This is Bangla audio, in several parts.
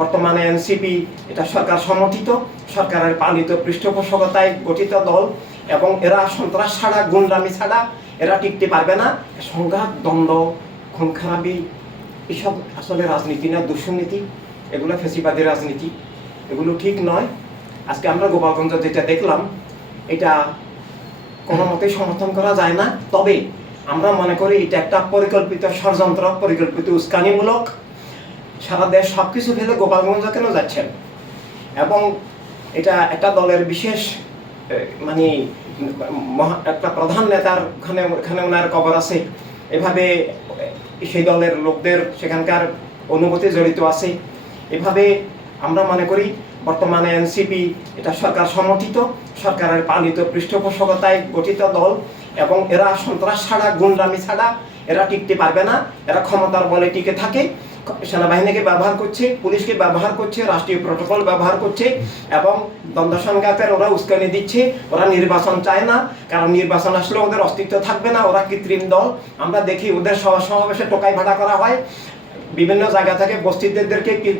বর্তমানে এনসিপি এটা সরকার সমর্থিত, সরকারের পালিত পৃষ্ঠপোষকতায় গঠিত দল এবং এরা সন্ত্রাস ছাড়া, গুন্ডামি ছাড়া এরা টিকতে পারবে না। সংঘাত, দ্বন্দ্ব, খুন খারাপি এসব আসলে রাজনীতি না, দুঃনীতি, এগুলো ফেসিবাদী রাজনীতি, এগুলো ঠিক নয়। আজকে আমরা গোপালগঞ্জ যেটা দেখলাম এটা কোনো মতেই সমর্থন করা যায় না। তবে আমরা মনে করি এটা একটা পরিকল্পিত ষড়যন্ত্র, পরিকল্পিত উস্কানিমূলক। সারা দেশ সব কিছু ফেলে গোপালগঞ্জ কেন যাচ্ছেন? এবং এটা একটা দলের বিশেষ মানে একটা প্রধান নেতার ওখানে ওনার কবর আছে, এভাবে সেই দলের লোকদের সেখানকার অনুমতি জড়িত আছে। এভাবে আমরা মনে করি বর্তমানে এনসিপি এটা সরকার সমর্থিত, সরকারের পালিত পৃষ্ঠপোষকতায় গঠিত দল এবং এরা সন্ত্রাস ছাড়া, গুন্ডামি ছাড়া এরা টিকতে পারবে না। এরা ক্ষমতার বলে টিকে থাকে, সেনাবাহিনীকে ব্যবহার করছে, পুলিশকে ব্যবহার করছে, রাষ্ট্রীয় প্রটোকল ব্যবহার করছে এবং দ্বন্দ্ব সংঘাতের ওরা উস্কানি দিচ্ছে। ওরা নির্বাচন চায় না, কারণ নির্বাচন আসলে ওদের অস্তিত্ব থাকবে না। ওরা কৃত্রিম দল। আমরা দেখি ওদের সমাবেশে টোকাই ভাড়া করা হয়, বিভিন্ন জায়গা থেকে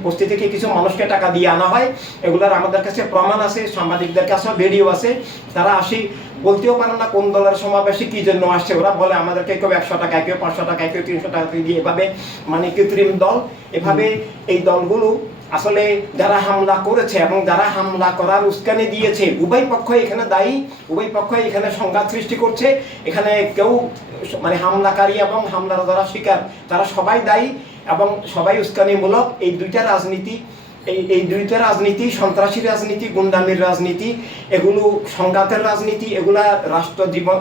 বস্তি থেকে কিছু মানুষকে টাকা দিয়ে আনা হয়। এগুলোর আমাদের কাছে প্রমাণ আছে, সাংবাদিকদের কাছে ভিডিও আছে। তারা আসি বলতেও পারে না কোন দলের সমাবেশে কি জন্য আসছে। ওরা বলে আমাদেরকে কেউ 100 টাকা, কেউ 500 টাকা, কেউ 300 টাকা দিয়ে এভাবে মানে কৃত্রিম দল। এভাবে এই দলগুলো আসলে যারা হামলা করেছে এবং যারা হামলা করার উস্কানি দিয়েছে, উভয় পক্ষ এখানে দায়ী, উভয় পক্ষ এখানে সংঘাত সৃষ্টি করছে। এখানে কেউ মানে হামলাকারী এবং হামলার যারা শিকার তারা সবাই দায়ী এবং সবাই উস্কানিমূলক। এই দুইটা রাজনীতি, সন্ত্রাসী রাজনীতি, গুন্ডামির রাজনীতি, এগুলো সংঘাতের রাজনীতি, এগুলা রাষ্ট্র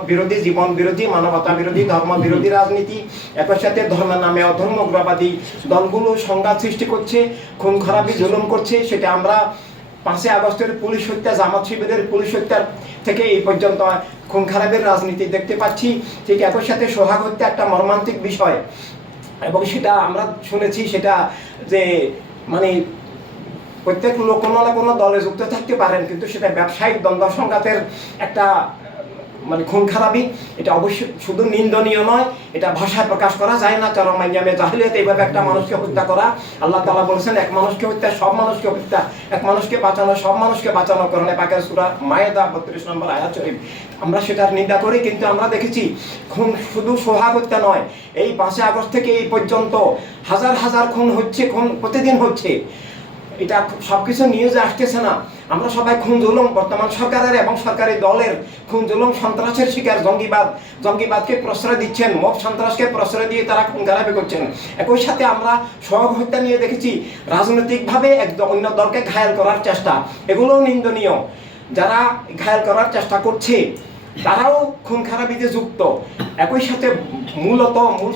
বিরোধী, জীবন বিরোধী, মানবতা বিরোধী, ধর্ম বিরোধী রাজনীতি। একই সাথে ধর্মের নামে অধর্ম উগ্রবাদী দলগুলো সংঘাত সৃষ্টি করছে, খুন খারাপি, জুলুম করছে। সেটা আমরা 5 আগস্টের পুলিশ হত্যা, জামাত শিবিরের পুলিশ হত্যার থেকে এই পর্যন্ত খুন খারাপের রাজনীতি দেখতে পাচ্ছি। ঠিক একই সাথে সোহাগ হত্যা একটা মর্মান্তিক বিষয় এবং সেটা আমরা শুনেছি সেটা যে মানে প্রত্যেক লোক কোনো না কোনো দলে যুক্ত থাকতে পারেন, কিন্তু সেটা ব্যবসায়িক দ্বন্দ্ব সংঘাতের একটা মানে খুন খারাপি। এটা অবশ্যই শুধু নিন্দনীয় নয়, এটা ভাষায় প্রকাশ করা যায় না। চরম আইয়ামে জাহিলিয়াত এইভাবে একটা মানুষকে হত্যা করা। আল্লাহ তাআলা বলেছেন এক মানুষকে হত্যা সব মানুষকে হত্যা, এক মানুষকে বাঁচানো সব মানুষকে বাঁচানো। কোরআনে পাকের সূরা মায়েদা 32 নম্বর আয়াত শরীফ। আমরা সেটার নিন্দা করি, কিন্তু আমরা দেখেছি খুন শুধু সোহাগ হত্যা নয়, এই 5 আগস্ট থেকে এই পর্যন্ত হাজার হাজার খুন হচ্ছে, খুন প্রতিদিন হচ্ছে। এটা সবকিছু নিউজে আসতেছে না। আমরা সবাই খুন জুলুম, বর্তমান সরকারের এবং সরকারি দলের খুন জুলুম, সন্ত্রাসের শিকার, জঙ্গিবাদকে প্রশ্রয় দিচ্ছেন, মব সন্ত্রাসকে প্রশ্রয় দিয়ে তারা খুন খারাপি করছেন। একই সাথে আমরা সোহাগ হত্যা নিয়ে দেখেছি রাজনৈতিকভাবে অন্য দলকে ঘায়েল করার চেষ্টা, এগুলোও নিন্দনীয়। যারা ঘায়েল করার চেষ্টা করছে তারাও খুন খারাপিতে যুক্ত। একই সাথে মূল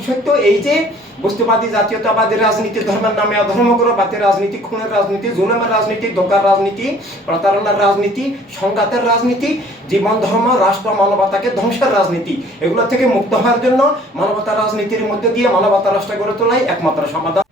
সত্য এই যে বস্তুবাদী, জাতীয়তাবাদী রাজনীতি, ধর্মের নামে অধর্মগ্রবাদী রাজনীতি, খুনের রাজনীতি, জুলুমের রাজনীতি, ধোঁকার রাজনীতি, প্রতারণার রাজনীতি, সংঘাতের রাজনীতি, জীবন, ধর্ম, রাষ্ট্র, মানবতাকে ধ্বংসের রাজনীতি, এগুলো থেকে মুক্ত হওয়ার জন্য মানবতা রাজনীতির মধ্যে দিয়ে মানবতা রাষ্ট্র গড়ে তোলাই একমাত্র সমাধান।